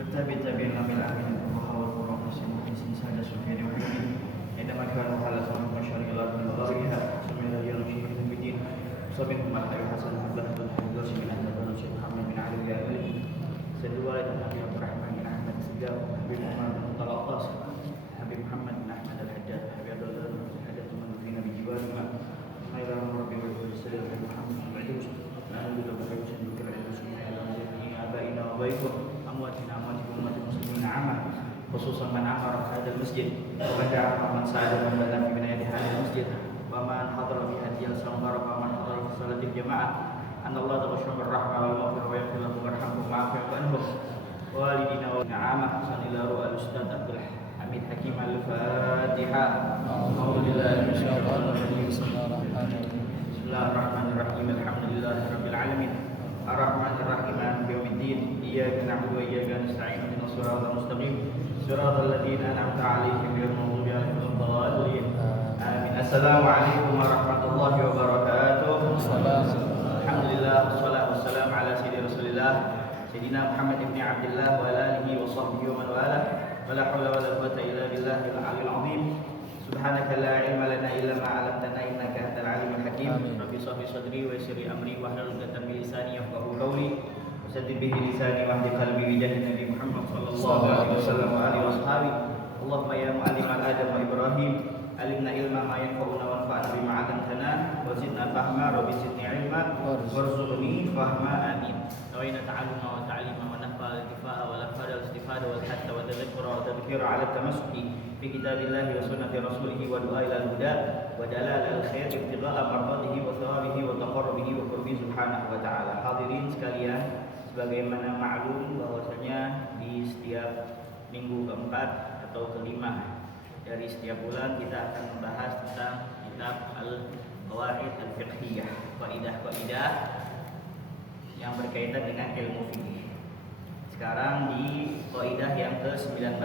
والتابعين بالعمل الفقهاء والقراء والمحدثين سادة سفيان وحكيم عندما كانوا على سنة مشارق الأرض ومغاربها سمع الذين شهدوا بالدين ومنهم أحمد الحسن بن بهز الحجاج بن أحمد بن الشيخ محمد بن علي الجابري سيد الوالد أبي عبد الرحمن بن أحمد السجاد حبيب عمر بن طلقاس حبيب محمد بن أحمد الحجاج حبيب عبد الله بن الحجاج من فينا بجوارهما خير ربي ويقول السيد محمد بن عجوز نحن بحيث ذكر الرسول على آبائنا وأبائكم أمواتنا أمواتكم أموات المسلمين عامة خصوصا من عمر هذا المسجد ومن دعا ومن ساعد ومن بنى في بناء هذا المسجد ومن حضر في هذه الجلسة المباركة ومن حضر في صلاة الجماعة أن الله تغشهم بالرحمة والمغفرة ويغفر لهم ويرحمهم ويعفو عنهم والدينا والنعامة صلى إلى روح الأستاذ عبد الحميد حكيم الفاتحة. أعوذ بالله من الشيطان الرجيم. بسم الله الرحمن الرحيم. الحمد لله رب العالمين الرحمن الرحيم مالك يوم الدين إياك نعبد وإياك نستعين اهدنا الصراط المستقيم صراط الذين أنعمت عليهم غير المغضوب عليهم ولا الضالين آمين. السلام عليكم ورحمة الله وبركاته. الحمد لله والصلاة والسلام على سيدنا رسول الله سيدنا محمد بن عبد الله وعلى آله وصحبه ومن والاه ولا حول ولا قوة إلا بالله العلي العظيم. سبحانك لا علم لنا إلا ما علمتنا إنك أنت العليم الحكيم. ربي اشرح لي صدري ويسر لي أمري واحلل عقدة من لساني يفقهوا قولي وسدد به لساني واهد قلبي بجاه النبي محمد صلى الله عليه وسلم وآله وأصحابه. اللهم يا معلم آدم وإبراهيم علمنا علما ما ينفعنا وانفعنا بما علمتنا وزدنا فهما ربي زدني علما وارزقني فهما آمين. نوينا تعلما وتعليما ونفع الاتفاء والافاد والاستفاده والحث والتذكر والتذكير على التمسك في كتاب الله وسنه رسوله ودعاء الى الهدى ودلال الخير ابتغاء مرضاته وثوابه وتقربه وقربه سبحانه وتعالى. Hadirin sekalian, sebagaimana maklum bahwasanya di setiap minggu keempat atau kelima dari setiap bulan kita akan membahas tentang kitab Al-Qawaid Al-Fiqhiyah, kaidah-kaidah yang berkaitan dengan ilmu fikih. Sekarang di kaidah yang ke-19.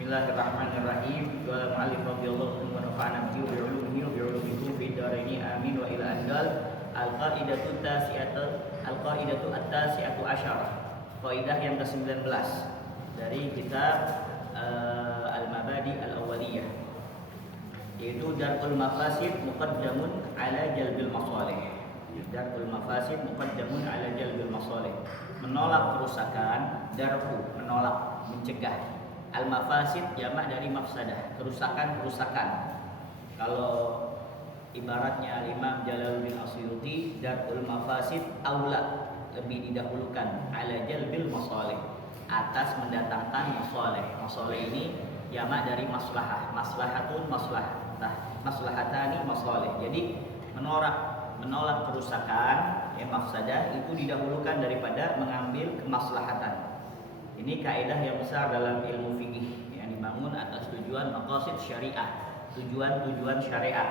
Bismillahirrahmanirrahim. Qala mu'allif radhiyallahu anhu wa nafa'ana bihi wa bi'ulumihi wa bi'ulumihi fi daraini amin wa ila anqal al-qaidatu at-tasi'atu asyarah. Kaidah yang ke-19 dari kitab Al-Mabadi Al-Awwaliyah, yaitu darul mafasid muqaddamun ala jalbil masalih. Darul mafasid muqaddamun ala jalbil masalih. Menolak kerusakan, darhu menolak, mencegah. Al mafasid jamak dari mafsadah, kerusakan-kerusakan. Kalau ibaratnya Imam Jalaluddin Asyuti, darul mafasid aula, lebih didahulukan ala jalbil masalih, atas mendatangkan masalih. Masalih ini jamak dari maslahah, maslahatun maslahah, maslahatani masalih. Jadi menolak kerusakan, mafsadah itu didahulukan daripada mengambil kemaslahatan. Ini kaidah yang besar dalam ilmu fikih yang dibangun atas tujuan maqasid syariah, tujuan-tujuan syariat.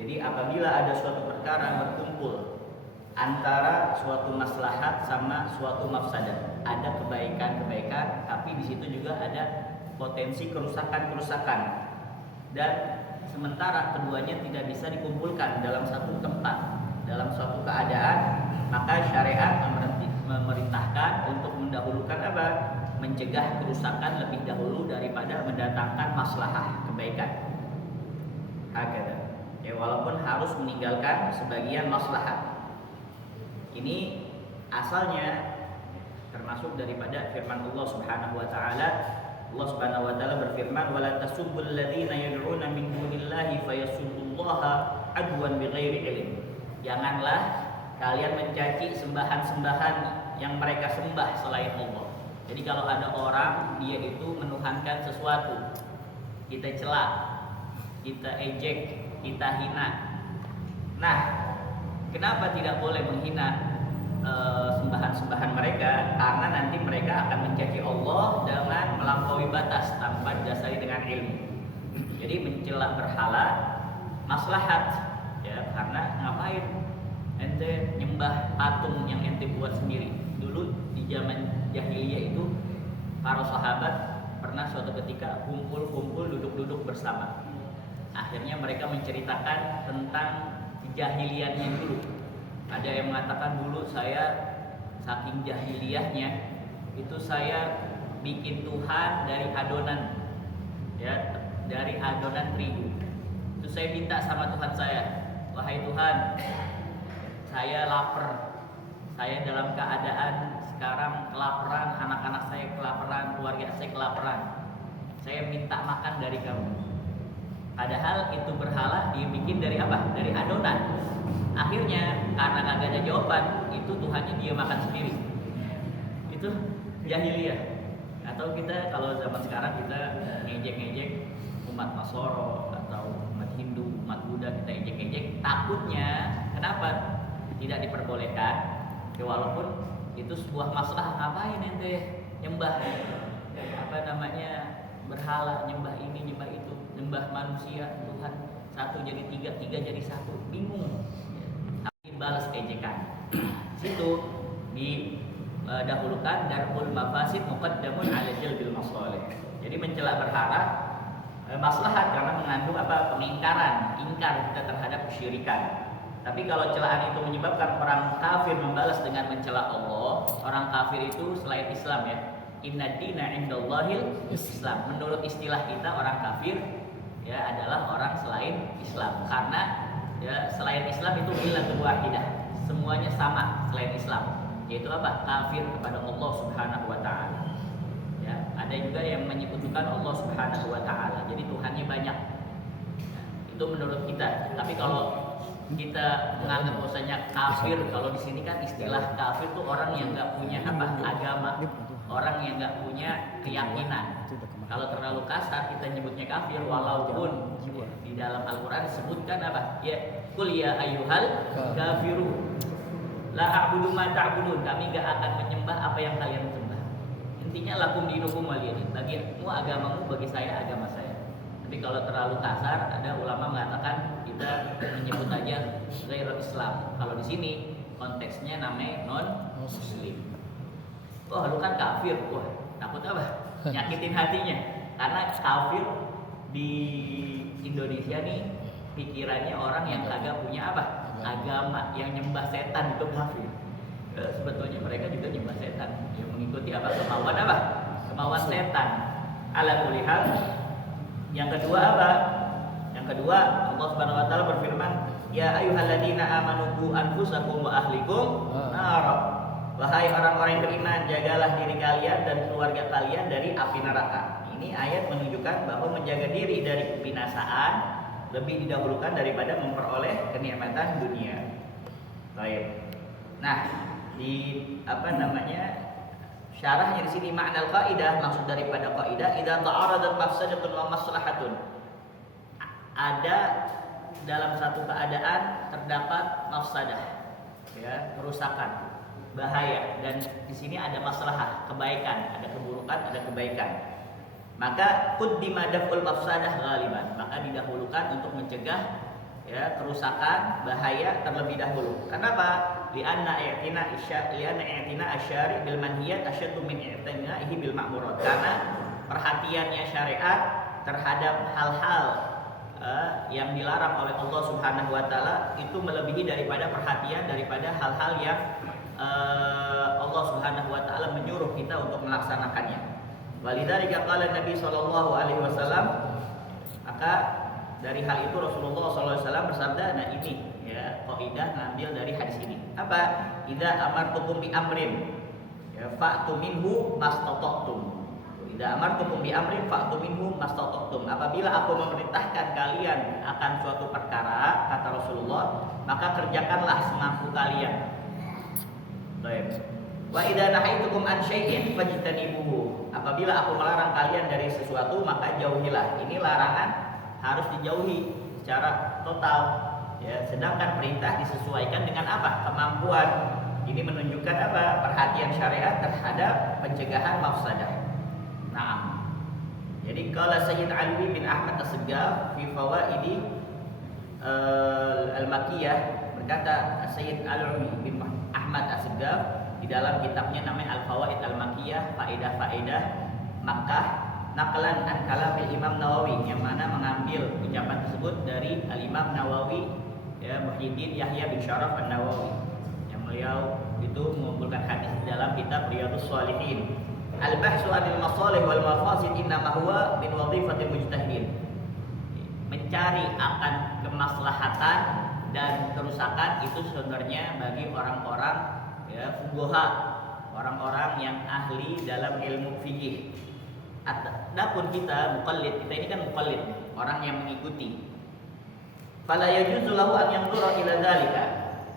Jadi apabila ada suatu perkara berkumpul antara suatu maslahat sama suatu mafsadah, ada kebaikan-kebaikan, tapi di situ juga ada potensi kerusakan-kerusakan, dan sementara keduanya tidak bisa dikumpulkan dalam satu tempat, dalam suatu keadaan, maka syariat memerintahkan untuk mendahulukan apa? Mencegah kerusakan lebih dahulu daripada mendatangkan maslahah, kebaikan. Hakada. Ya, walaupun harus meninggalkan sebagian maslahat. Ini asalnya termasuk daripada firman Allah Subhanahu wa taala. Allah Subhanahu wa taala berfirman, "Wala tasubbul ladzina yad'una min dunillahi fayasubbullaha adwan bighairi ilm." Janganlah kalian mencaci sembahan-sembahan yang mereka sembah selain Allah. Jadi kalau ada orang dia itu menuhankan sesuatu, kita cela, kita ejek, kita hina. Nah, kenapa tidak boleh menghina sembahan-sembahan mereka? Karena nanti mereka akan mencaci Allah dengan melampaui batas tanpa didasari dengan ilmu. Jadi mencela berhala maslahat, ya, karena ngapain ente nyembah patung yang ente buat sendiri. Dulu di zaman jahiliyah itu para sahabat pernah suatu ketika kumpul duduk-duduk bersama. Akhirnya mereka menceritakan tentang kejahiliannya dulu. Ada yang mengatakan, dulu saya saking jahiliyahnya itu saya bikin Tuhan dari adonan, ya, dari adonan terigu. Itu saya minta sama Tuhan saya, wahai Tuhan, saya lapar, saya dalam keadaan sekarang kelaparan, anak-anak saya kelaparan, keluarga saya kelaparan, saya minta makan dari kamu. Padahal itu berhala dibikin dari apa? Dari adonan. Akhirnya karena kagak ada jawaban, itu Tuhannya dia makan sendiri. Itu jahiliyah. Atau kita kalau zaman sekarang kita ngejek-ngejek umat Nasoro atau umat Hindu, umat Buddha, kita ejek-ejek. Takutnya kenapa tidak diperbolehkan? Ya, walaupun itu sebuah masalah, ngapain ente nyembah apa namanya berhala, nyembah ini, nyembah itu, nyembah manusia, Tuhan satu jadi tiga, tiga jadi satu, bingung. Tapi balas ejekan. Situ didahulukan darul mafasid muqaddamun ala jalbil masalih. Jadi mencela berhala maslahat karena mengandung apa? Pengingkaran, ingkar kita terhadap kesyirikan. Tapi kalau celaan itu menyebabkan orang kafir membalas dengan mencela Allah, orang kafir itu selain Islam, ya. Inna dina indallahil Islam. Menurut istilah kita orang kafir ya adalah orang selain Islam. Karena ya selain Islam itu millatul wahidah. Semuanya sama selain Islam. Yaitu apa? Kafir kepada Allah Subhanahu wa taala. Ya, ada juga yang menyekutukan Allah Subhanahu wa taala. Jadi Tuhannya banyak. Nah, itu menurut kita. Tapi kalau kita menganggap bahwasanya kafir, kalau di sini kan istilah kafir tuh orang yang nggak punya apa? Agama. Orang yang nggak punya keyakinan. Kalau terlalu kasar kita nyebutnya kafir, walaupun di dalam Al-Quran disebutkan apa? Ya, qul ya ayyuhal kafirun la a'budu ma ta'budun. Kami nggak akan menyembah apa yang kalian sembah. Intinya lakum dinukum waliyadin. Bagimu agamamu, bagi saya agama saya. Tapi kalau terlalu kasar, ada ulama mengatakan kita menyebut aja ghairul Islam. Kalau di sini konteksnya namanya non muslim. Oh, lu kan kafir. Wah, takut apa? Nyakitin hatinya. Karena kafir di Indonesia nih pikirannya orang yang kagak punya apa? Agama, yang nyembah setan itu kafir. Sebetulnya mereka juga nyembah setan, yang mengikuti apa? Kemauan apa? Kemauan setan. Ala kulli hal. Yang kedua apa? Yang kedua Allah Subhanahu wa taala berfirman, "Ya ayyuhalladzina amanu qu anfusakum wa ahlikum nar." Wahai orang-orang yang beriman, jagalah diri kalian dan keluarga kalian dari api neraka. Ini ayat menunjukkan bahwa menjaga diri dari kebinasaan lebih didahulukan daripada memperoleh kenikmatan dunia. Baik. Nah, di apa namanya? Syarahnya di sini makna al-qaidah, maksud daripada qaidah idza ta'aradat mafsadatun wa maslahatun. Ada dalam satu keadaan terdapat mafsadah, ya, kerusakan, bahaya, dan di sini ada maslahah, kebaikan, ada keburukan, ada kebaikan. Maka quddima daf'ul mafsadah ghaliban, maka didahulukan untuk mencegah ya kerusakan, bahaya terlebih dahulu. Kenapa? Lianna i'tina asyari bil manhiyat asyaddu min i'tina'ihi bil ma'murat. Karena perhatiannya syariat terhadap hal-hal yang dilarang oleh Allah Subhanahu wa taala itu melebihi daripada perhatian daripada hal-hal yang Allah Subhanahu wa taala menyuruh kita untuk melaksanakannya. Walidzalika qala Nabi sallallahu alaihi wasallam, maka dari hal itu Rasulullah sallallahu alaihi wasallam bersabda, nah ini ya kaidah ngambil dari hadis ini. Apa? Idza amartukum bi amrin ya fa'tu minhu mastata'tum. Idza amartukum bi amrin fa'tu minhu mastata'tum. Apabila aku memerintahkan kalian akan suatu perkara, kata Rasulullah, maka kerjakanlah semampu kalian. Baik. Wa idza nahaitukum an syai'in fajtanibuhu. Apabila aku melarang kalian dari sesuatu, maka jauhilah. Ini larangan harus dijauhi secara total. Ya, sedangkan perintah disesuaikan dengan apa? Kemampuan. Ini menunjukkan apa? Perhatian syariat terhadap pencegahan mafsadah. Nah, jadi qala Sayyid Alwi bin Ahmad As-Segaf fi Fawaidi Al-Makkiyah, berkata Sayyid Alwi bin Ahmad As-Segaf di dalam kitabnya namanya Al-Fawaid Al-Makkiyah, faedah-faedah Makkah, naqlan an kalamil Imam Nawawi, yang mana mengambil ucapan tersebut dari Al-Imam Nawawi, ya, Muhyiddin Yahya bin Syaraf An-Nawawi, yang beliau itu mengumpulkan hadis dalam kitab Riyadhus Shalihin. Al-bahsu 'anil masalih wal mafasid innama huwa min wadhifatil mujtahidin. Mencari akan kemaslahatan dan kerusakan itu sebenarnya bagi orang-orang ya fuqaha, orang-orang yang ahli dalam ilmu fikih. Adapun kita muqallid, kita ini kan muqallid, orang yang mengikuti. Fala yajuzu lahu an yanzura ila dzalika.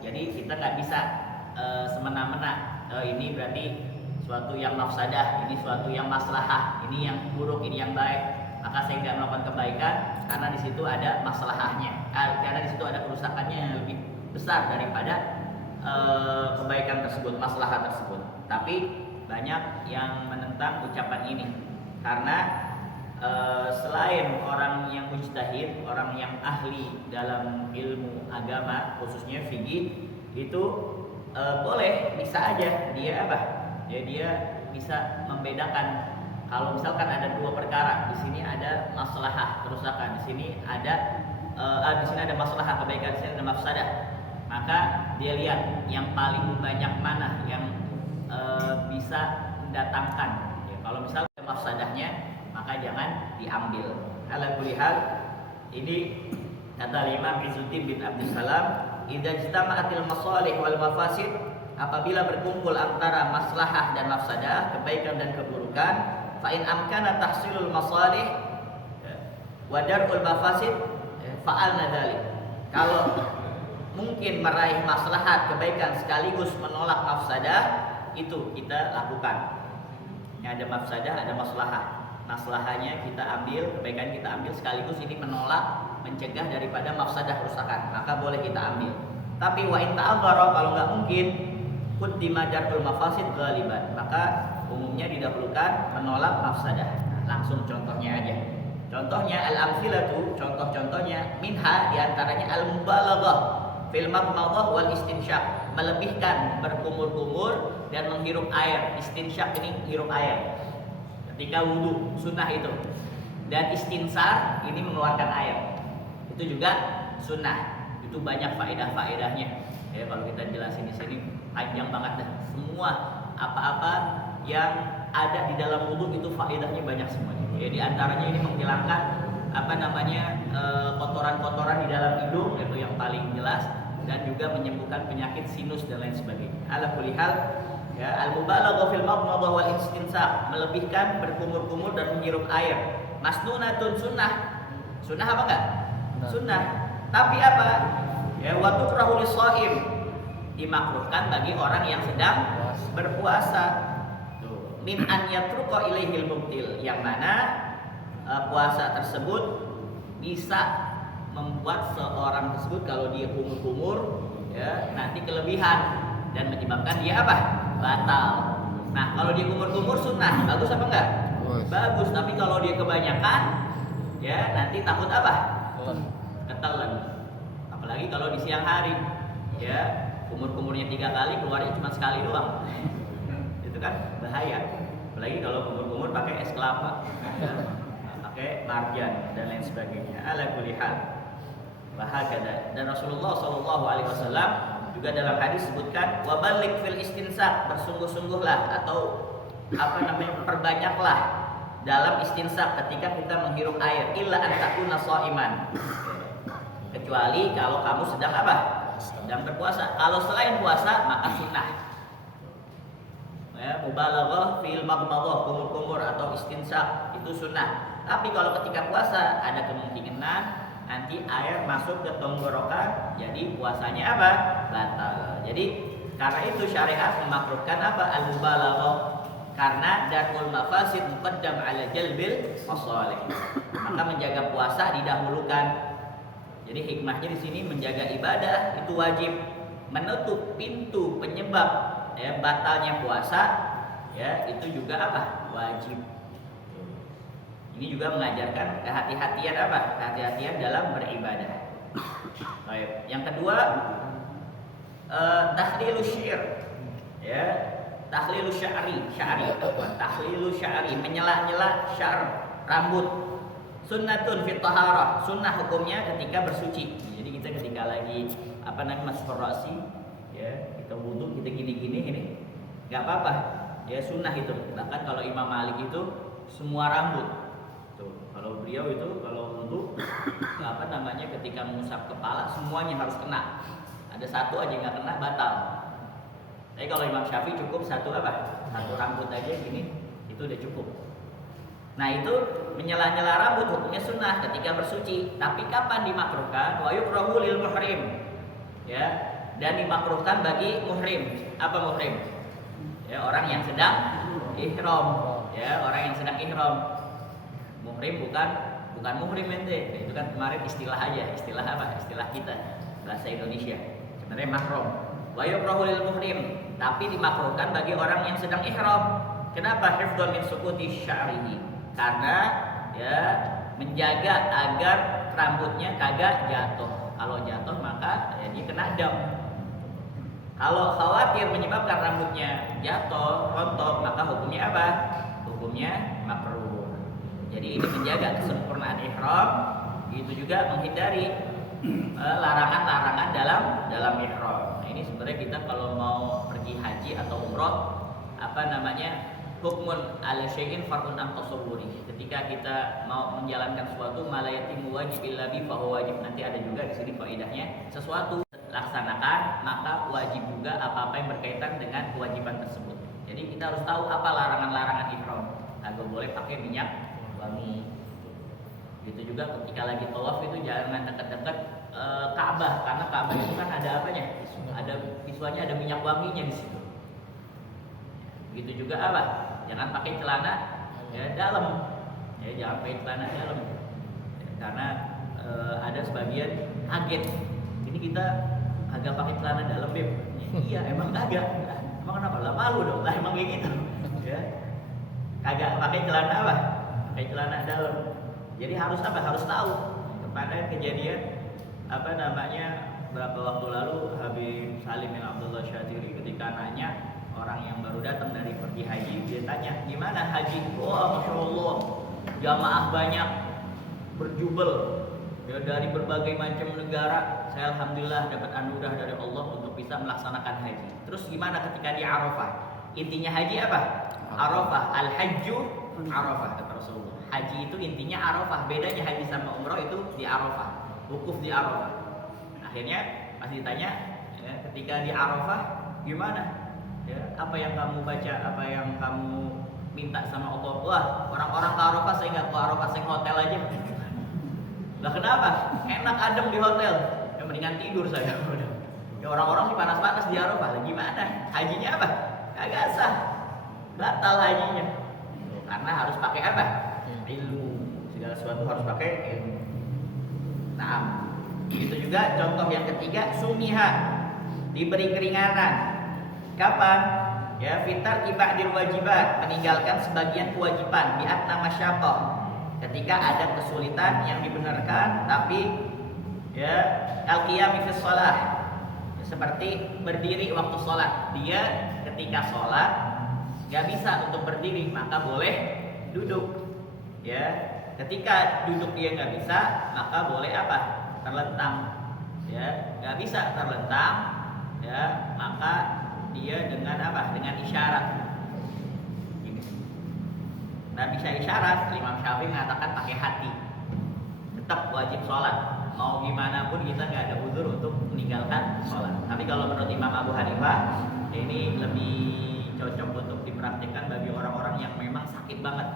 Jadi kita nggak bisa semena-mena ini berarti suatu yang mafsadah, ini suatu yang maslahah, ini yang buruk, ini yang baik. Maka saya tidak melakukan kebaikan karena di situ ada masalahnya, karena di situ ada kerusakannya yang lebih besar daripada kebaikan tersebut, maslahat tersebut. Tapi banyak yang menentang ucapan ini karena selain orang yang mujtahid, orang yang ahli dalam ilmu agama khususnya fikih itu boleh, bisa aja dia apa? Ya dia bisa membedakan. Kalau misalkan ada dua perkara, di sini ada maslahah kerusakan, di sini ada maslahah kebaikan, di sini ada mafsadah. Maka dia lihat yang paling banyak mana yang bisa mendatangkan. Ya, kalau misalkan mafsadahnya, maka jangan diambil. Ala kulli hal, ini kata Imam Izzuddin bin Abdus Salam, idza ijtama'atil masalih wal mafasid, apabila berkumpul antara maslahah dan mafsadah, kebaikan dan keburukan, fa in amkana tahsilul masalih wa darul mafasid fa'alna dzalik. Kalau mungkin meraih maslahat kebaikan sekaligus menolak mafsadah, itu kita lakukan. Yang ada mafsadah, ada maslahah. Maslahahnya kita ambil, kebaikan kita ambil, sekaligus ini menolak, mencegah daripada mafsadah kerusakan, maka boleh kita ambil. Tapi wa in ta'azzara, kalau nggak mungkin, qaddima darul mafasid ghaliban, maka umumnya didahulukan menolak mafsadah. Langsung contohnya aja. Contohnya al-amthilatu, contoh-contohnya minha diantaranya al-mubalaghah fil madmadah wal istinsyaq, melebihkan berkumur-kumur dan menghirup air. Istinsyaq ini hirup air ketika wudu, sunnah itu. Dan istinsar ini mengeluarkan air, itu juga sunnah. Itu banyak faedah-faedahnya. Ya kalau kita jelasin di sini panjang banget dah. Semua apa-apa yang ada di dalam wudu itu faedahnya banyak semuanya. Ya, di antaranya ini menghilangkan kotoran-kotoran di dalam hidung, itu yang paling jelas, dan juga menyembuhkan penyakit sinus dan lain sebagainya. Ala kulli hal, ya al-mubalaghah fil madmadah wal istinsaq, melebihkan berkumur-kumur dan menghirup air. Masnunatun, sunnah. Sunnah apa enggak? Sunnah. Tapi apa? Ya wa tukrahu lis-shaim, dimakruhkan bagi orang yang sedang berpuasa. Min an yatruqa ilaihil mubtil, yang mana puasa tersebut bisa membuat seorang tersebut kalau dia kumur-kumur ya nanti kelebihan dan menyebabkan dia apa? Batal. Nah, kalau dia kumur-kumur sunnah, bagus apa enggak? Bagus, tapi kalau dia kebanyakan ya nanti takut apa? Ketelan. Apalagi kalau di siang hari ya kumur-kumurnya 3 kali, keluarnya cuma sekali doang. Itu kan bahaya. Apalagi kalau kumur-kumur pakai es kelapa, pakai marjan dan lain sebagainya. Ala kulli hal. Bahagada. Dan Rasulullah SAW juga dalam hadis sebutkan wabalik fil istinsaq, bersungguh-sungguhlah atau perbanyaklah dalam istinsaq ketika kita menghirup air, illa an takuna shaiman, kecuali kalau kamu sedang apa? Sedang berpuasa. Kalau selain puasa maka sunnah. Ya, mubalaghah fil madmadah, kumur-kumur atau istinsaq itu sunnah. Tapi kalau ketika puasa ada kemungkinan nanti air masuk ke tenggorokan, jadi puasanya apa? Batal. Jadi karena itu syariat memakruhkan apa? Al-mubalaghah, karena darul mafasid muqaddam ala jalbil masalih. Maka menjaga puasa didahulukan. Jadi hikmahnya di sini menjaga ibadah itu wajib, menutup pintu penyebab ya batalnya puasa ya itu juga apa? Wajib. Ini juga mengajarkan kehati-hatian apa? Kehati-hatian dalam beribadah. Baik. Yang kedua, tahlilus syir. Ya, tahlilus sya'ri, tahlilus sya'ri, menyela-nyela syar rambut. Sunnatun fit taharah, sunnah hukumnya ketika bersuci. Jadi kita ketika lagi masturasi ya, kita wudhu kita gini-gini ini nggak apa-apa, ya sunnah itu. Bahkan kalau Imam Malik itu semua rambut. Tuh, kalau beliau itu kalau wudhu apa namanya ketika mengusap kepala semuanya harus kena. Ada satu aja nggak kena batal. Tapi kalau Imam Syafi'i cukup satu apa? Satu rambut aja gini itu udah cukup. Nah itu menyela-nyela rambut hukumnya sunnah ketika bersuci. Tapi kapan dimakruhkan? Wa yukrahu lil muhrim. Ya, dan dimakruhkan bagi muhrim. Apa muhrim? Ya, orang yang sedang ihram. Ya, orang yang sedang ihram. Muhrim bukan muhrim ente. Itu kan kemarin istilah aja, istilah apa? Istilah kita bahasa Indonesia. Sebenarnya mahram. Wa yukrahu lil muhrim, tapi dimakruhkan bagi orang yang sedang ihram. Kenapa? Hifdzan min suquti sya'rihi. Karena ya menjaga agar rambutnya kagak jatuh. Kalau jatuh maka ya dia kena dam. Kalau khawatir menyebabkan rambutnya jatuh, rontok, maka hukumnya apa? Hukumnya makruh. Jadi ini menjaga kesempurnaan ihram, itu juga menghindari larangan-larangan dalam ihram. Nah, ini sebenarnya kita kalau mau pergi haji atau umroh apa namanya? Hukmun ala syai'in fardun am tasawwuri. Ketika kita mau menjalankan sesuatu malayatimu wajib illa bi fa wajib. Nanti ada juga di sini faedahnya, sesuatu laksanakan maka wajib juga apa-apa yang berkaitan dengan kewajiban tersebut. Jadi kita harus tahu apa larangan-larangan ihram. Kagak boleh pakai minyak wangi. Gitu juga ketika lagi tawaf itu jangan dekat-dekat Ka'bah, karena Ka'bah itu kan ada apanya? Ada visualnya, ada minyak wanginya di situ. Gitu juga apa? Jangan pakai celana ya dalam, ya jangan pakai celana dalam, ya, karena ada sebagian kaget. Ini kita agak pakai celana dalam beb. Iya emang agak. Emang kenapa? Lah malu dong. Lah emang kayak gitu. Ya. Kagak pakai celana apa? Pakai celana dalam. Jadi harus apa? Harus tahu. Kemarin kejadian apa namanya berapa waktu lalu Habib Salim bin Abdullah Syatiri ketika nanya orang yang baru datang dari pergi haji, dia tanya gimana haji? Wah, masya Allah, jamaah banyak berjubel ya, dari berbagai macam negara. Saya alhamdulillah dapat anugerah dari Allah untuk bisa melaksanakan haji. Terus gimana ketika di Arafah? Intinya haji apa? Arafah. Al-hajju Arafah kata Rasulullah. Haji itu intinya Arafah. Bedanya haji sama umroh itu di Arafah, wukuf di Arafah. Akhirnya pas ditanya ya, ketika di Arafah gimana? Ya, apa yang kamu baca, apa yang kamu minta sama Allah? Wah, orang-orang ke Arafah saya nggak ke Arafah, saya ke hotel aja. Lah kenapa? Enak adem di hotel. Ya mendingan tidur saya. Ya orang-orang di panas-panas di Arafah. Lah gimana? Hajinya apa? Kagak sah. Batal hajinya. Karena harus pakai apa? Ilmu. Segala sesuatu harus pakai ilmu. Nah, itu juga contoh yang ketiga, sumiha, diberi keringanan. Kapan? Ya, fitar ibadil wajibat, meninggalkan sebagian kewajiban di atna masyaqqah. Ketika ada kesulitan yang dibenarkan, tapi ya al-qiyam fi shalah. Ya, seperti berdiri waktu sholat. Dia ketika sholat nggak bisa untuk berdiri, maka boleh duduk. Ya, ketika duduk dia nggak bisa, maka boleh apa? Terlentang. Ya, nggak bisa terlentang. Ya, maka dia dengan apa? Dengan isyarat. Nah bisa isyarat, Imam Syafi'i mengatakan pakai hati. Tetap wajib sholat. Mau gimana pun kita nggak ada uzur untuk meninggalkan sholat. Tapi kalau menurut Imam Abu Hanifah, ini lebih cocok untuk dipraktikkan bagi orang-orang yang memang sakit banget.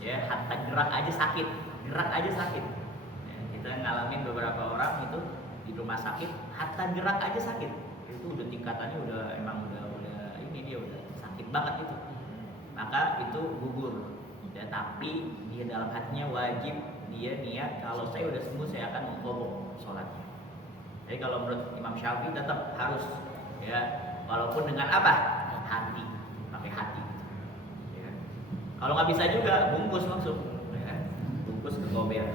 Ya, hatta gerak aja sakit, gerak aja sakit. Ya, kita ngalamin beberapa orang itu di rumah sakit, hatta gerak aja sakit. Itu udah tingkatannya udah ini dia udah sakit banget itu, maka itu gugur ya, tapi dia dalam hatinya wajib dia niat kalau saya udah sembuh saya akan mengqadha sholatnya. Jadi kalau menurut Imam Syafi'i tetap harus ya, walaupun dengan apa? Hati, pakai hati ya. Kalau nggak bisa juga bungkus langsung ya. Bungkus ke gober.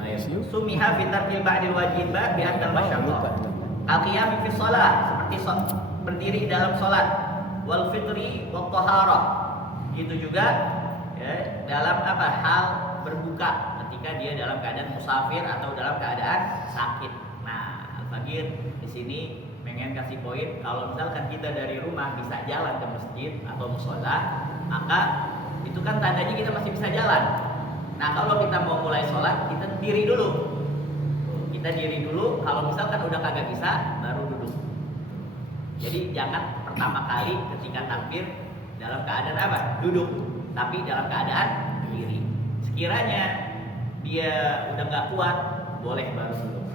Nah ya, sumiha fitarkil ba'dil wajibat bi antal masyaqqah. Al-qiyam fi shalah, seperti berdiri dalam sholat, wal fitri wa taharah. Itu juga ya, dalam apa? Hal berbuka ketika dia dalam keadaan musafir atau dalam keadaan sakit. Nah, al-faqir di sini pengen kasih poin, kalau misalkan kita dari rumah bisa jalan ke masjid atau musola, maka itu kan tandanya kita masih bisa jalan. Nah kalau kita mau mulai sholat, kita diri dulu. Kita diri dulu, kalau misalkan udah kagak bisa, baru duduk. Jadi jangan pertama kali ketika takbir dalam keadaan apa? Duduk, tapi dalam keadaan diri. Sekiranya dia udah nggak kuat, boleh baru duduk.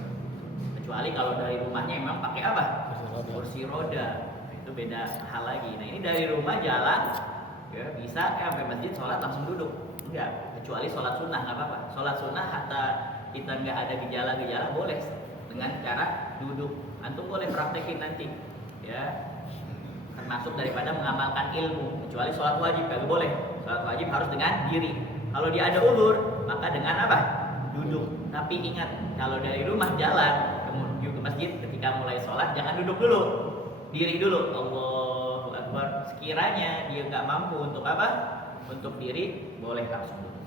Kecuali kalau dari rumahnya memang pakai apa? Kursi roda. Itu beda hal lagi. Nah ini dari rumah jalan, ya bisa sampai masjid sholat langsung duduk. Enggak, kecuali sholat sunnah nggak apa-apa. Sholat sunnah hatta kita nggak ada gejala-gejala boleh dengan cara duduk. Antum boleh praktekin nanti, ya. Termasuk daripada mengamalkan ilmu. Kecuali sholat wajib nggak boleh. Sholat wajib harus dengan diri. Kalau dia ada uzur, maka dengan apa? Duduk. Tapi ingat, kalau dari rumah jalan menuju ke masjid, ketika mulai sholat jangan duduk dulu, diri dulu. Allahu Akbar. Sekiranya dia nggak mampu untuk apa? Untuk diri, boleh langsung duduk.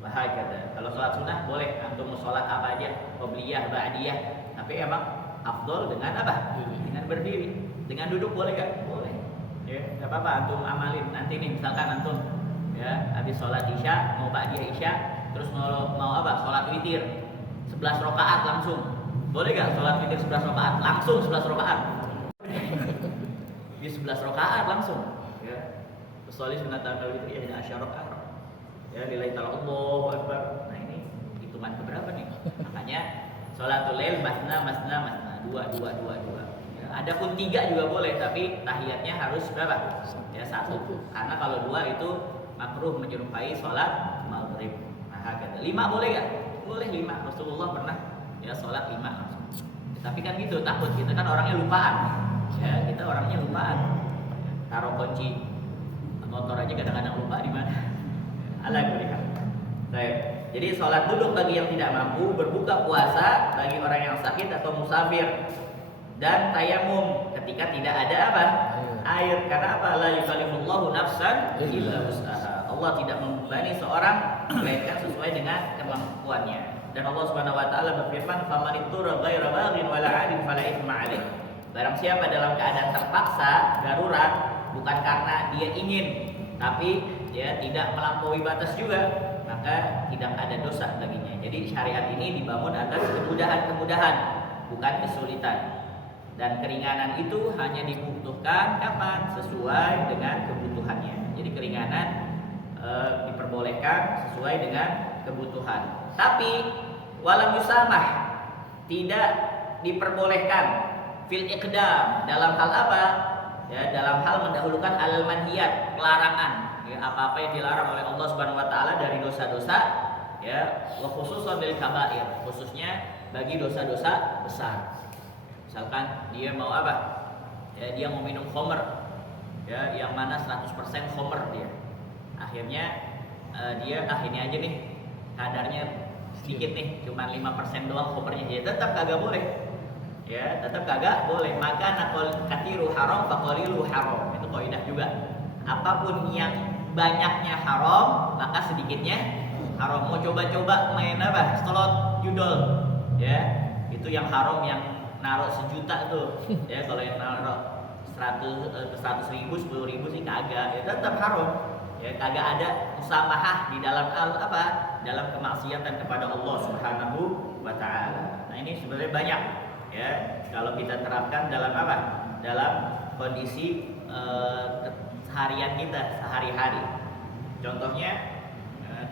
Bahaya. Kalau sholat sunnah boleh, antum mau sholat apa aja, qobliyah, ba'diyah. Tapi emang afdol dengan apa? Dengan berdiri. Dengan duduk boleh gak? Boleh. Ya, nggak apa-apa antum amalin. Nanti nih misalkan antum ya habis sholat isya, mau ba'diyah isya, terus mau apa? Sholat witir 11 rakaat langsung. Boleh gak sholat witir 11 rakaat? Langsung 11 rakaat. Di 11 rakaat langsung. Ya. Sholli sunatan al-witri ya asyarakaat. Ya lillahi ta'ala Allahu Akbar. Nah ini hitungan keberapa nih? Makanya sholatul lail masna dua. Ya, ada pun 3 juga boleh, tapi tahiyatnya harus berapa? Ya 1. Karena kalau 2 itu makruh menyerupai sholat maghrib. Nah, kata 5 boleh gak? Boleh 5. Rasulullah pernah ya sholat 5 langsung. Ya, tapi kan gitu, takut kita kan orangnya lupaan. Ya, kita orangnya lupaan. Ya, taruh kunci motor aja kadang-kadang lupa di mana. Ala kulihat. Baik. Jadi sholat duduk bagi yang tidak mampu, berbuka puasa bagi orang yang sakit atau musafir, dan tayamum ketika tidak ada apa? Air. Karena apa? La yukallifullahu nafsan illa wus'aha. Allah tidak membebani seorang melainkan sesuai dengan kemampuannya. Dan Allah Subhanahu wa taala berfirman, "Faman ittura ghaira baghin wala 'adin fala itsma 'alaih." Barang siapa dalam keadaan terpaksa, darurat, bukan karena dia ingin, tapi dia tidak melampaui batas juga, maka tidak ada dosa baginya. Jadi syariat ini dibangun atas kemudahan-kemudahan, bukan kesulitan. Dan keringanan itu hanya dibutuhkan kapan? Sesuai dengan kebutuhannya. Jadi keringanan diperbolehkan sesuai dengan kebutuhan. Tapi walam yusamah, tidak diperbolehkan fil iqdam, dalam hal apa? Ya, dalam hal mendahulukan al-manhiyat, pelarangan. Ya, apa-apa yang dilarang oleh Allah Subhanahu wa taala dari dosa-dosa, ya, wa khususan bil kabair, khususnya bagi dosa-dosa besar. Misalkan dia mau apa? Ya, dia mau minum khamr. Ya, yang mana 100% khamr dia. Akhirnya dia ini aja nih, kadarnya sedikit nih, cuma 5% doang khamrnya. Ya tetap kagak boleh. Ya, tetap kagak boleh. Maka nakol katiru haram faqalilu haram. Itu kaidah juga. Apapun yang banyaknya haram, maka sedikitnya haram. Mau coba-coba main apa? Slot judol. Ya, itu yang haram, yang naruh 1 juta tuh. Ya, kalau yang naruh 100.000, 10.000 sih kagak. Ya tetap haram. Ya, kagak ada musamahah di dalam hal apa? Dalam kemaksiatan kepada Allah Subhanahu wa taala. Nah, ini sebenarnya banyak. Ya, kalau kita terapkan dalam apa? Dalam kondisi harian kita sehari-hari. Contohnya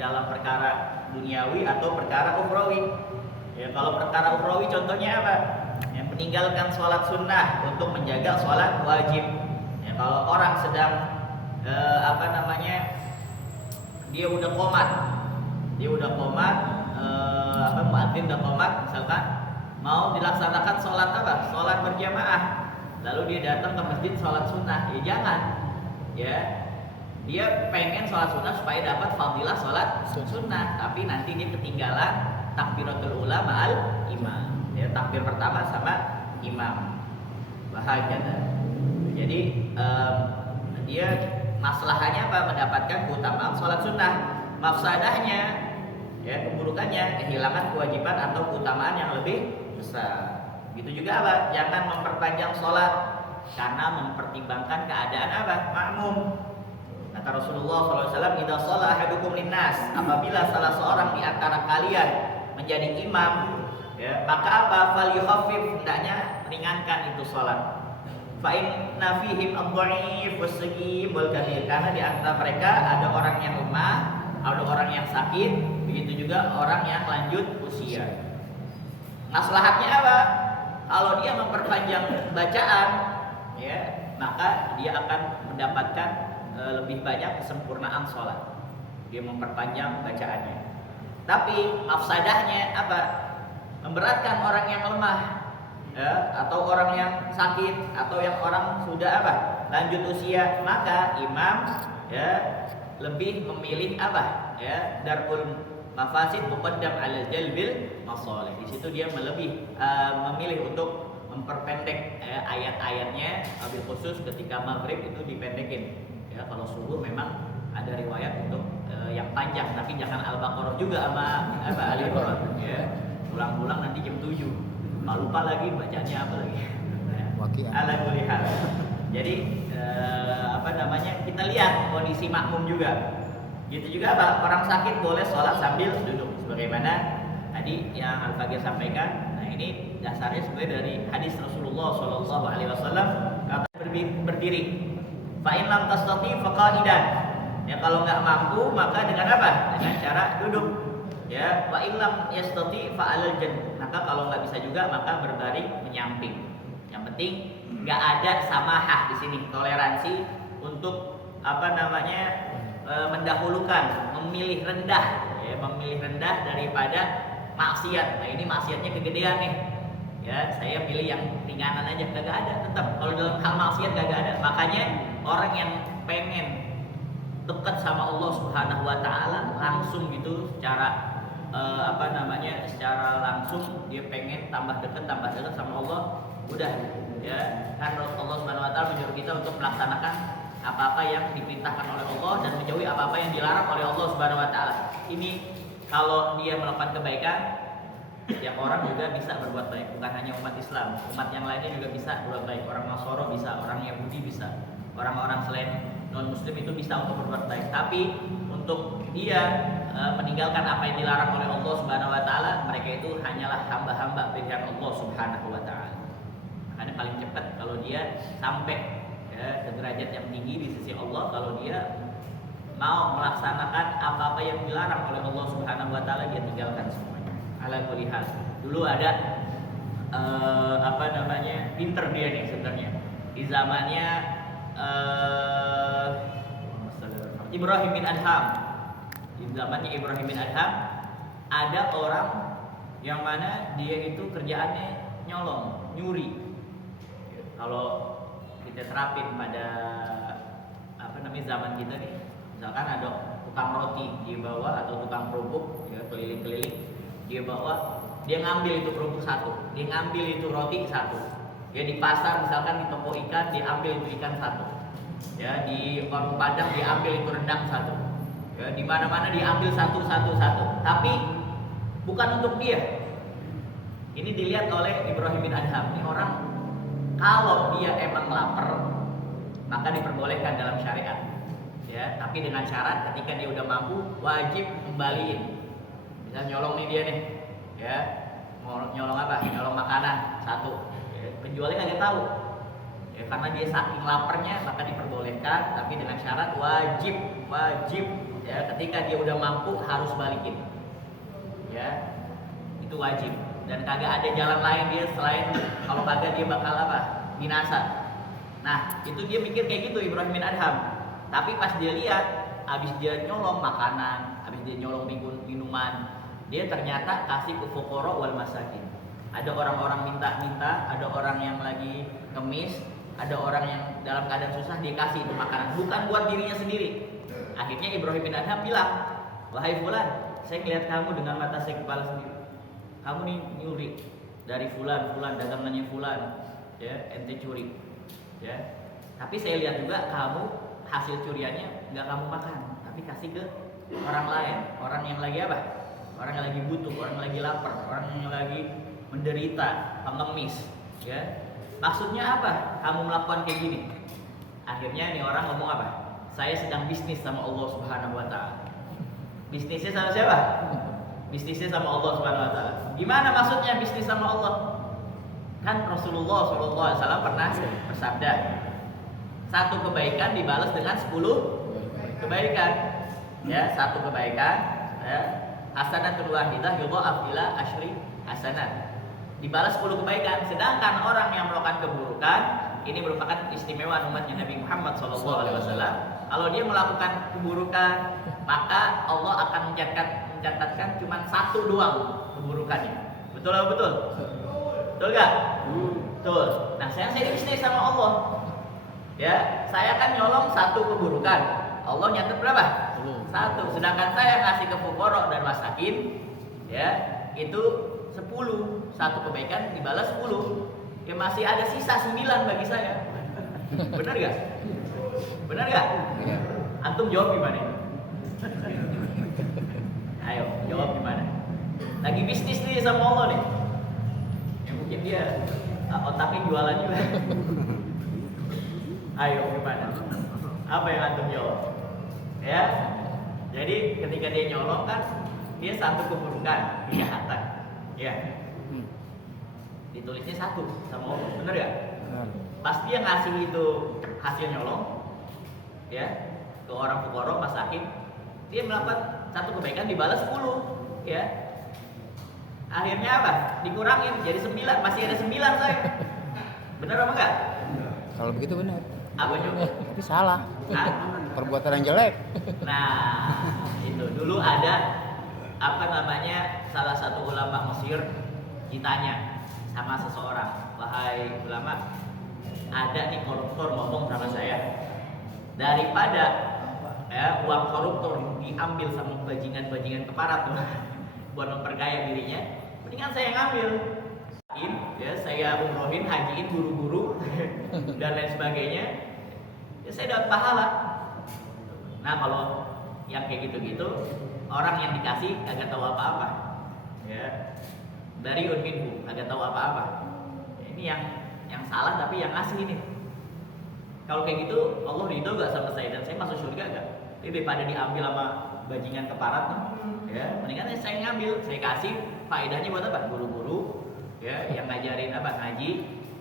dalam perkara duniawi atau perkara ukhrawi. Ya, kalau perkara ukhrawi contohnya apa? Yang meninggalkan sholat sunnah untuk menjaga sholat wajib. Ya, kalau orang sedang dia udah komat, muadzin udah komat, misalkan mau dilaksanakan sholat apa? Sholat berjamaah. Lalu dia datang ke masjid sholat sunnah. Ya jangan. Ya, dia pengen sholat sunnah supaya dapat fadilah sholat sunnah. Tapi nanti dia ketinggalan takbiratul ula ma'al imam. Ya, takbir pertama sama imam. Bahaya. Jadi dia masalahnya apa? Mendapatkan keutamaan sholat sunnah. Mafsadahnya, ya keburukannya kehilangan kewajiban atau keutamaan yang lebih besar. Begitu juga apa? Jangan memperpanjang sholat karena mempertimbangkan keadaan apa? Makmum. Kata Rasulullah SAW, "Idza shalla ahadukum linnas," apabila salah seorang di antara kalian menjadi imam, ya, maka apa? Falyukhaffif, hendaknya ringankan itu sholat. Fa inna fihim ad-dha'if was-saqim wal kabir, karena di antara mereka ada orang yang lemah, ada orang yang sakit, begitu juga orang yang lanjut usia. Maslahatnya apa? Kalau dia memperpanjang bacaan, ya, maka dia akan mendapatkan lebih banyak kesempurnaan sholat. Dia memperpanjang bacaannya. Tapi mafsadahnya apa? Memberatkan orang yang lemah, ya, atau orang yang sakit, atau yang orang sudah apa? Lanjut usia. Maka imam, ya, lebih memilih apa? Ya, darul mafasid muqaddam 'alal jalbil masalih. Di situ dia memilih untuk memperpendek ayat-ayatnya, wabil khusus ketika maghrib itu dipendekin. Ya, kalau subuh memang ada riwayat untuk yang panjang, tapi jangan Al-Baqarah juga sama Ali Imran. Ya, pulang-pulang nanti jam 7. Lupa lagi bacanya apa lagi. Ala kulli hal. Jadi kita lihat kondisi makmum juga. Gitu juga apa? Orang sakit boleh sholat sambil duduk, sebagaimana tadi yang Al-Faqih sampaikan. Nah, ini dasarnya sebenarnya dari hadis Rasulullah SAW, kata berdiri. Fa in lam tastati fa qa'idan. Ya, kalau nggak mampu maka dengan apa? Dengan cara duduk. Ya, wa in lam yastati fa 'alal janb. Maka kalau nggak bisa juga maka berbaring menyamping. Yang penting nggak ada samahah di sini, toleransi untuk mendahulukan, memilih rendah, ya, memilih rendah daripada maksiat. Nah, ini maksiatnya kegedean nih. Ya, saya pilih yang ringanan aja, kagak ada. Tetap kalau dalam hal maksiat kagak ada. Makanya orang yang pengen dekat sama Allah Subhanahu wa taala langsung gitu secara secara langsung dia pengen tambah dekat sama Allah, udah, ya. Kan Allah Subhanahu wa taala menyuruh kita untuk melaksanakan apa-apa yang diperintahkan oleh Allah dan menjauhi apa-apa yang dilarang oleh Allah Subhanahu wa taala. Ini kalau dia melakukan kebaikan, yang orang juga bisa berbuat baik, bukan hanya umat Islam, umat yang lainnya juga bisa berbuat baik. Orang Nasoro bisa, orang Yahudi bisa, orang-orang selain non Muslim itu bisa untuk berbuat baik. Tapi untuk dia meninggalkan apa yang dilarang oleh Allah Subhanahu wa taala, mereka itu hanyalah hamba-hamba pilihan Allah Subhanahu wa taala. Makanya paling cepat kalau dia sampai ke derajat yang tinggi di sisi Allah kalau dia mau melaksanakan apa-apa yang dilarang oleh Allah Subhanahu wa taala, dia tinggalkan semuanya. Ala kulli hal. Dulu ada pinter dia nih sebenarnya. Di zamannya Ibrahim bin Adham. Di zamannya Ibrahim bin Adham ada orang yang mana dia itu kerjaannya nyolong, nyuri. Kalau kita terapin pada zaman kita nih, misalkan ada tukang roti dia bawa atau tukang kerupuk, ya, keliling-keliling dia bawa, dia ngambil itu kerupuk satu, dia ngambil itu roti satu, ya, di pasar misalkan di toko ikan dia ambil itu ikan satu, ya, di warung padang dia ambil itu rendang satu, ya, di mana-mana dia ambil satu, tapi bukan untuk dia. Ini dilihat oleh Ibrahim bin Adham. Ini orang kalau dia emang lapar maka diperbolehkan dalam syariat, ya, tapi dengan syarat ketika dia udah mampu wajib kembaliin. Misal nyolong nih dia nih, ya, mau nyolong apa? Nyolong makanan satu, ya, penjualnya nggak tahu, ya, karena dia saking laparnya maka diperbolehkan, tapi dengan syarat wajib, ya, ketika dia udah mampu harus balikin, ya, itu wajib. Dan kagak ada jalan lain dia selain kalau kagak dia bakal binasa. Nah, itu dia mikir kayak gitu Ibrahim bin Adham. Tapi pas dia lihat, habis dia nyolong makanan, habis dia nyolong minuman, dia ternyata kasih ke fuqara wal masakin. Ada orang-orang minta, ada orang yang lagi ngemis, ada orang yang dalam keadaan susah, dia kasih itu makanan, bukan buat dirinya sendiri. Akhirnya Ibrahim bin Adham bilang, "Wahai fulan, saya melihat kamu dengan mata saya kepala sendiri. Kamu nih nyuri dari fulan, dagangannya fulan, ya, ente curi. Ya, tapi saya lihat juga kamu hasil curiannya nggak kamu makan, tapi kasih ke orang lain, orang yang lagi orang yang lagi butuh, orang yang lagi lapar, orang yang lagi menderita, pengemis, ya. Maksudnya apa? Kamu melakukan kayak gini. Akhirnya nih orang ngomong apa? Saya sedang bisnis sama Allah Subhanahu wa taala. Bisnisnya sama siapa? Bisnisnya sama Allah Subhanahu wa taala. Gimana maksudnya bisnis sama Allah? Kan Rasulullah SAW pernah bersabda, satu kebaikan dibalas dengan 10 kebaikan. Ya, satu kebaikan, ya, hasanatul wahidah yudha'af ila asyri hasanat. Dibalas 10 kebaikan. Sedangkan orang yang melakukan keburukan, ini merupakan istimewa umatnya Nabi Muhammad SAW. Kalau dia melakukan keburukan, maka Allah akan mencatatkan cuma satu doang keburukannya. Betul atau betul? Betul gak? Betul. Nah, saya bisnis sama Allah. Ya, saya kan nyolong satu keburukan. Allah nyatet berapa? Satu. Sedangkan saya kasih ke fuqara dan masakin, ya, itu 10. Satu kebaikan dibalas 10. Ya masih ada sisa 9 bagi saya. Benar gak? Benar gak? Antum jawab gimana? Ayo, jawab gimana? Lagi bisnis nih sama Allah nih. Ya mungkin dia otaknya jualan juga. Ayo gimana? Apa yang antum jawab? Ya. Jadi ketika dia nyolong kan dia satu keburukan, kejahatan. Ya. Ditulisnya satu sama Allah, bener gak? Pasti yang ngasih itu hasil nyolong, ya, ke orang fuqara masakin, dia melakukan satu kebaikan dibalas 10, ya. Akhirnya apa? Dikurangin jadi 9, masih ada 9 saya. Bener apa enggak? Kalau begitu benar. Apa coba? Tapi salah. Hah? Perbuatan yang jelek. Nah, itu dulu ada apa namanya, salah satu ulama Mesir ditanya sama seseorang, wahai ulama, ada nih koruptor ngomong sama saya, daripada uang koruptor diambil sama bajingan-bajingan keparat tuh buat memperkaya dirinya, mendingan saya ngambil, ya saya umrohin, hajiin guru-guru dan lain sebagainya, ya saya dapat pahala. Nah kalau yang kayak gitu-gitu, orang yang dikasih kagak tahu apa-apa, ya, dari minhu kagak tahu apa-apa. Ini yang salah, tapi yang ngasih ini. Kalau kayak gitu Allah ridho gak sama saya dan saya masuk surga gak? Jadi daripada diambil sama bajingan keparat, ya, mendingan saya ngambil, saya kasih, faedahnya buat apa? Guru-guru, ya, yang ngajarin apa? Ngaji.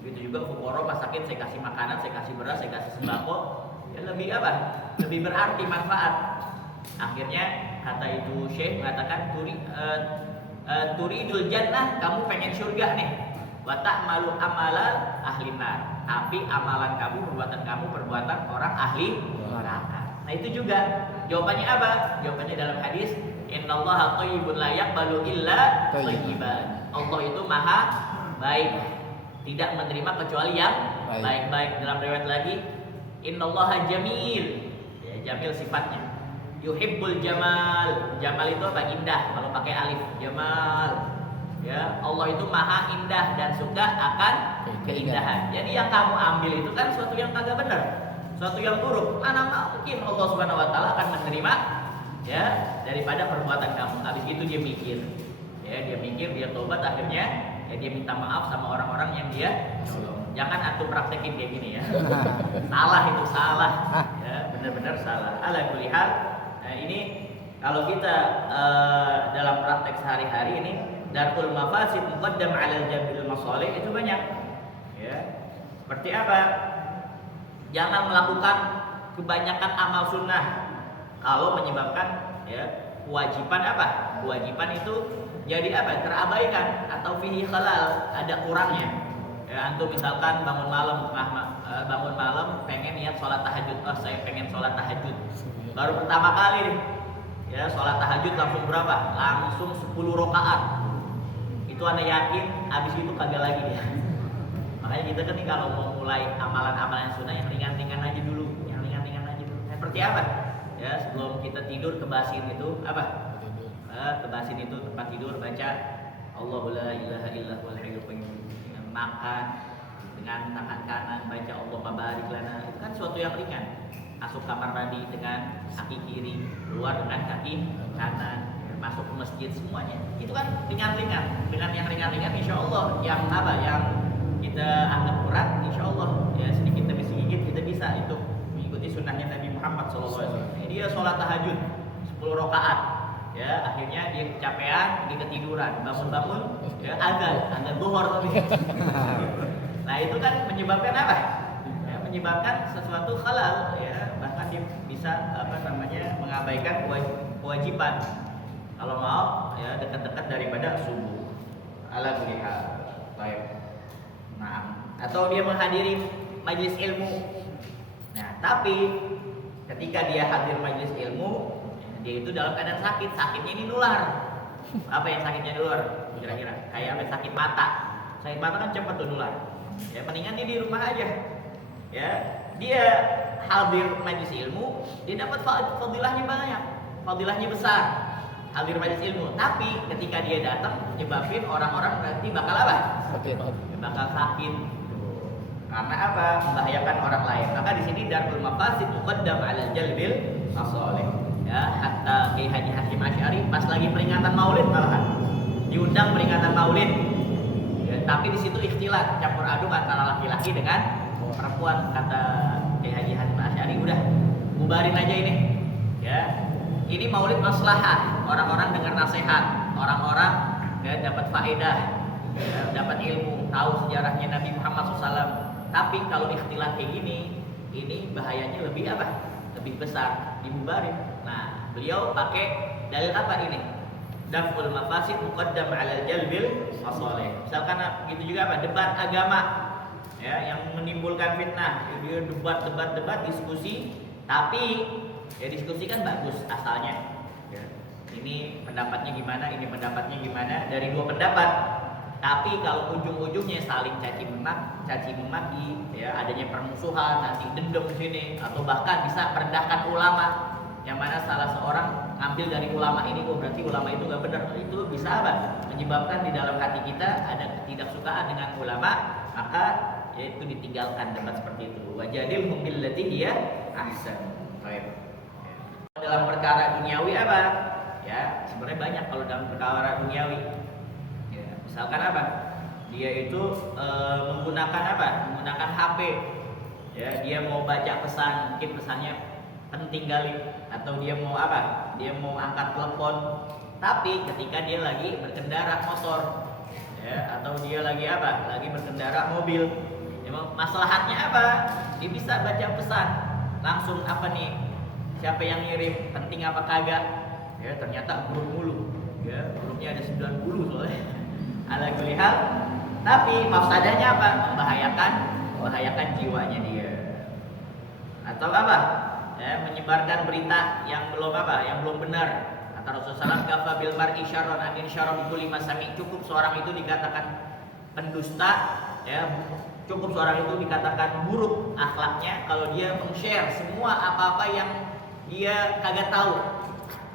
Gitu juga fuqara masakin, saya kasih makanan, saya kasih beras, saya kasih sembako. Ya lebih apa? Lebih berarti manfaat. Akhirnya kata itu Syekh mengatakan turidul jannah, kamu pengen surga nih. Wa ta'malu amala ahli nar. Tapi amalan kamu, perbuatan kamu perbuatan orang ahli neraka. Nah itu juga jawabannya apa? Jawabannya dalam hadis, innallaha thayyibun la yaqbalu illa thayyiban. Allah itu maha baik, tidak menerima kecuali yang baik-baik. Dalam riwayat lagi, innallaha jamil. Ya, jamil sifatnya. Yuhibbul jamal. Jamal itu apa? Indah. Kalau pakai alif, jamal. Ya, Allah itu maha indah dan suka akan keindahan. Jadi yang kamu ambil itu kan suatu yang kagak benar, suatu yang buruk. Mana mungkin Allah Subhanahu wa taala akan menerima, ya, daripada perbuatan kamu. Habis itu dia mikir. Ya, dia mikir, dia tobat, akhirnya ya dia minta maaf sama orang-orang yang dia tolong. Jangan antum praktekin kayak gini ya. Salah itu, salah. Ya, benar-benar salah. Ala kulli hal, ini kalau kita dalam praktek sehari-hari ini, darul mafasid muqaddam 'ala jalbil masalih, itu banyak. Ya. Seperti apa? Jangan melakukan kebanyakan amal sunnah kalau menyebabkan, ya, kewajiban apa? Kewajiban itu jadi apa? Terabaikan atau fihi khalal, ada kurangnya. Ya, antum misalkan bangun malam pengen niat sholat tahajud. Oh, saya pengen sholat tahajud. Baru pertama kali nih, ya, sholat tahajud langsung berapa? Langsung 10 rakaat. Itu Anda yakin habis itu kagak lagi dia. Makanya kita kan nih kalau mau mulai amalan-amalan sunnah yang ringan-ringan aja dulu, Seperti apa? Ya, sebelum kita tidur kebasin itu apa? Kebasin itu tempat tidur baca Allahu la ilaha illa huwal hayyul qayyum. Dengan makan dengan tangan kanan baca Allahumma barik lana. Itu kan suatu yang ringan. Masuk kamar mandi dengan kaki kiri, keluar dengan kaki kanan. masuk ke masjid semuanya. Itu kan ringan-ringan. Dengan yang ringan-ringan insya Allah yang apa yang kita anggap berat insya Allah ya sedikit demi sedikit kita bisa itu mengikuti sunnahnya Nabi Muhammad SAW. Dia sholat tahajud 10 rakaat ya akhirnya dia kecapean dia ketiduran bangun-bangun ya azan zuhur tadi. Nah itu kan menyebabkan apa ya, menyebabkan sesuatu halal ya bahkan dia bisa apa namanya mengabaikan kewajiban kalau mau ya dekat-dekat daripada subuh ala kulli hal. Baik. Nah, atau dia menghadiri majelis ilmu. Nah, tapi ketika dia hadir majelis ilmu, dia itu dalam keadaan sakit. Sakitnya ini nular. Apa yang sakitnya nular? Kira-kira kayak apa? Sakit mata. Sakit mata kan cepat tuh nular. Ya, mendingan dia di rumah aja. Ya, dia hadir majelis ilmu, dia dapat fadilahnya banyak. Fadilahnya besar. Hadir majelis ilmu. Tapi ketika dia datang, nyebabin orang-orang nanti bakal apa? Sakit. Bakal sakit. Karena apa? Membahayakan orang lain. Maka di sini darul mafasid muqaddam 'ala jalbil masalih. Ya, hatta Kiai Haji Hasyim Asy'ari pas lagi peringatan Maulid malahan diundang peringatan Maulid. Ya, tapi di situ ikhtilat, campur aduk antara laki-laki dengan perempuan. Kata Kiai Haji Hasyim Asy'ari, udah bubarin aja ini. Ya. Ini Maulid maslahah, orang-orang dengar nasihat, orang-orang ya, dapat faedah, ya, dapat ilmu, tahu sejarahnya Nabi Muhammad SAW. Tapi kalau ikhtilat kayak gini, ini bahayanya lebih apa? Lebih besar, dibubarin. Nah, beliau pakai dalil apa ini? Daf'ul mafasid muqaddam 'ala jalbil masalih. Misalkan gitu juga apa? Debat agama, ya, yang menimbulkan fitnah. Dia debat, diskusi, tapi ya diskusi kan bagus asalnya. Ya. Ini pendapatnya gimana, ini pendapatnya gimana dari dua pendapat. Tapi kalau ujung-ujungnya saling caci memaki, ya adanya permusuhan, nanti dendam di sini, atau bahkan bisa merendahkan ulama. Yang mana salah seorang ngambil dari ulama ini, oh berarti ulama itu gak benar. Itu bisa apa? Menyebabkan di dalam hati kita ada ketidaksukaan dengan ulama, maka yaitu ditinggalkan debat seperti itu. Wajadilhum billati hiya ahsan. Baik. Dalam perkara duniawi apa? Ya, sebenarnya banyak kalau dalam perkara duniawi. Ya, misalkan apa? Dia itu menggunakan apa? Menggunakan HP. Ya, dia mau baca pesan, mungkin pesannya penting kali, atau dia mau apa? Dia mau angkat telepon. Tapi ketika dia lagi berkendara motor, ya, atau dia lagi apa? Lagi berkendara mobil. Emang maslahatnya apa? Dia bisa baca pesan langsung apa nih? Siapa yang ngirim, penting apa kagak? Ya ternyata buruk mulu. Ya, buruknya ada 9 bulu soalnya. Ala kulli hal. Tapi mafsadahnya apa? Membahayakan jiwanya dia. Atau apa? Ya, menyebarkan berita yang belum apa? Yang belum benar. Kata Rasulullah SAW, kafa bil mar'i syarran an insyara bi kulli masami. Cukup seorang itu dikatakan pendusta, ya. Cukup seorang itu dikatakan buruk akhlaknya kalau dia meng-share semua apa-apa yang dia kagak tahu,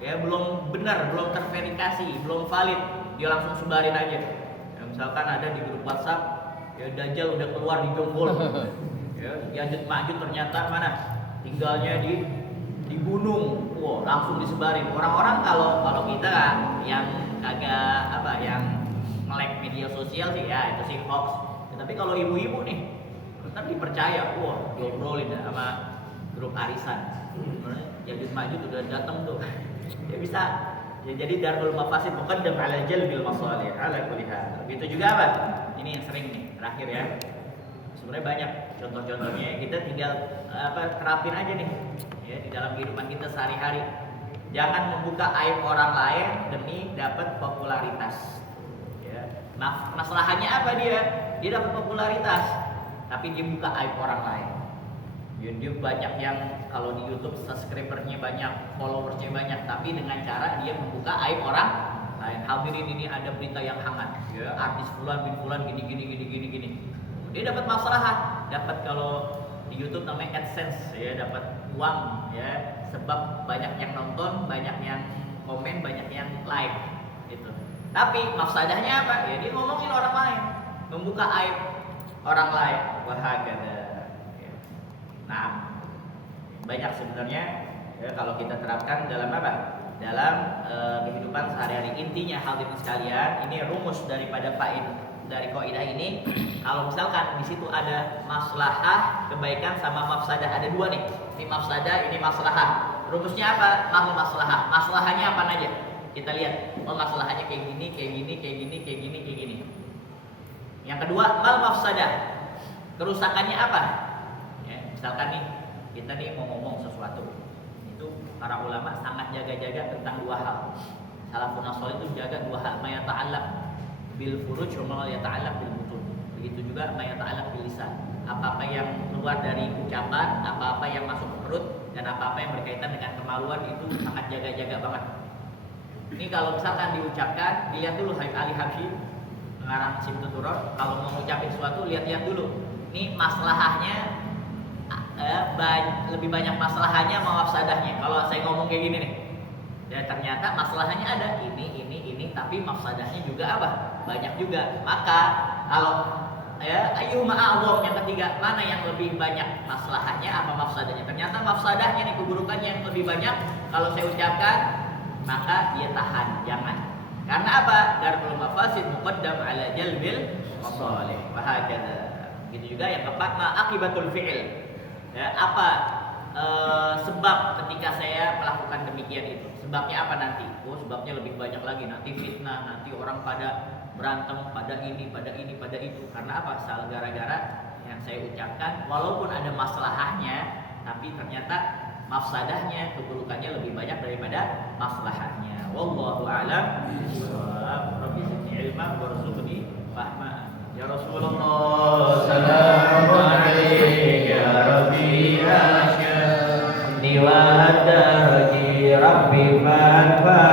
ya belum benar, belum terverifikasi, belum valid, dia langsung sebarin aja. Ya, misalkan ada di grup WhatsApp, ya Dajjal udah keluar di Jonggol, ya Yajud Majud ternyata mana tinggalnya di gunung, wow langsung disebarin. Orang-orang kalau kita yang kagak apa, yang melek media sosial sih ya itu sih hoax. Ya, tapi kalau ibu-ibu nih, tetap dipercaya, wah diobrolin sama grup arisan. Yajud Majud udah datang tuh. Ya bisa. Ya, jadi darul mafasid muqaddam 'ala jalbil masalih ala kulli hal. Begitu juga apa? Ini yang sering nih, terakhir ya. Sebenarnya banyak contoh-contohnya. Kita tinggal terapin aja nih. Ya, di dalam kehidupan kita sehari-hari. Jangan membuka aib orang lain demi dapat popularitas. Ya. Masalahnya apa dia? Dia dapat popularitas, tapi dia buka aib orang lain. Dia banyak yang kalau di YouTube subscribernya banyak, followersnya banyak, tapi dengan cara dia membuka aib orang lain. Hadirin ini ada berita yang hangat, ya artis fulan bin fulan gini. Dia dapat maslahat, dapat kalau di YouTube namanya AdSense, ya dapat uang, ya sebab banyak yang nonton, banyak yang komen, banyak yang like, gitu. Tapi mafsadahnya apa? Ya dia ngomongin orang lain, membuka aib orang lain, wahagada. Nah, banyak sebenarnya ya, kalau kita terapkan dalam apa? dalam kehidupan sehari-hari. Intinya hadirin sekalian, ini rumus daripada dari kaidah ini. Kalau misalkan di situ ada maslahah, kebaikan sama mafsadah, ada dua nih. Ini mafsadah, ini maslahah. Rumusnya apa? Maslahah. Maslahahnya apa aja? Kita lihat. Oh, maslahahnya kayak gini, kayak gini, kayak gini, kayak gini, kayak gini. Yang kedua, mal mafsadah. Kerusakannya apa? Ya, misalkan nih, kita nih mau ngomong sesuatu. Itu para ulama sangat jaga-jaga tentang dua hal. Salafun salih itu jaga dua hal, ma yata'allaq bil furuj wa ma yata'allaq bil butun. Begitu juga ma yata'allaq bil lisan. Apa-apa yang keluar dari ucapan, apa-apa yang masuk ke perut, dan apa-apa yang berkaitan dengan kemaluan itu sangat jaga-jaga banget. Ini kalau misalkan diucapkan, dilihat dulu Habib Ali Habsyi pengarang Simtu Turor, kalau mau ngucapin sesuatu lihat-lihat dulu. Ini maslahahnya lebih banyak maslahahnya mau mafsadahnya. Kalau saya ngomong kayak gini nih, dan ternyata masalahnya ada ini, tapi mafsadahnya juga apa? Banyak juga. Maka kalau ayyuhuma a'dham, yang ketiga, mana yang lebih banyak masalahnya apa mafsadahnya? Ternyata mafsadahnya nih, keburukannya yang lebih banyak. Kalau saya ucapkan, maka dia tahan, jangan. Karena apa? Darul mafasid muqaddam ala jalbil masalih. Wahakadha. Gitu juga yang keempat, akibatul fi'il. Ya, apa sebab ketika saya melakukan demikian itu? Sebabnya apa nanti? Oh, sebabnya lebih banyak lagi, nanti fitnah, nanti orang pada berantem, pada ini, pada itu. Karena apa? Salah gara-gara yang saya ucapkan, walaupun ada maslahahnya, tapi ternyata mafsadahnya, keburukannya lebih banyak daripada maslahahnya. Wallahu a'lam bishawab. Rabbi zidni ilma warzuqni fahma. Ya Rasulullah sallallahu alaihi ya Rabbi asyhadu wa haddahi Rabbi fanfa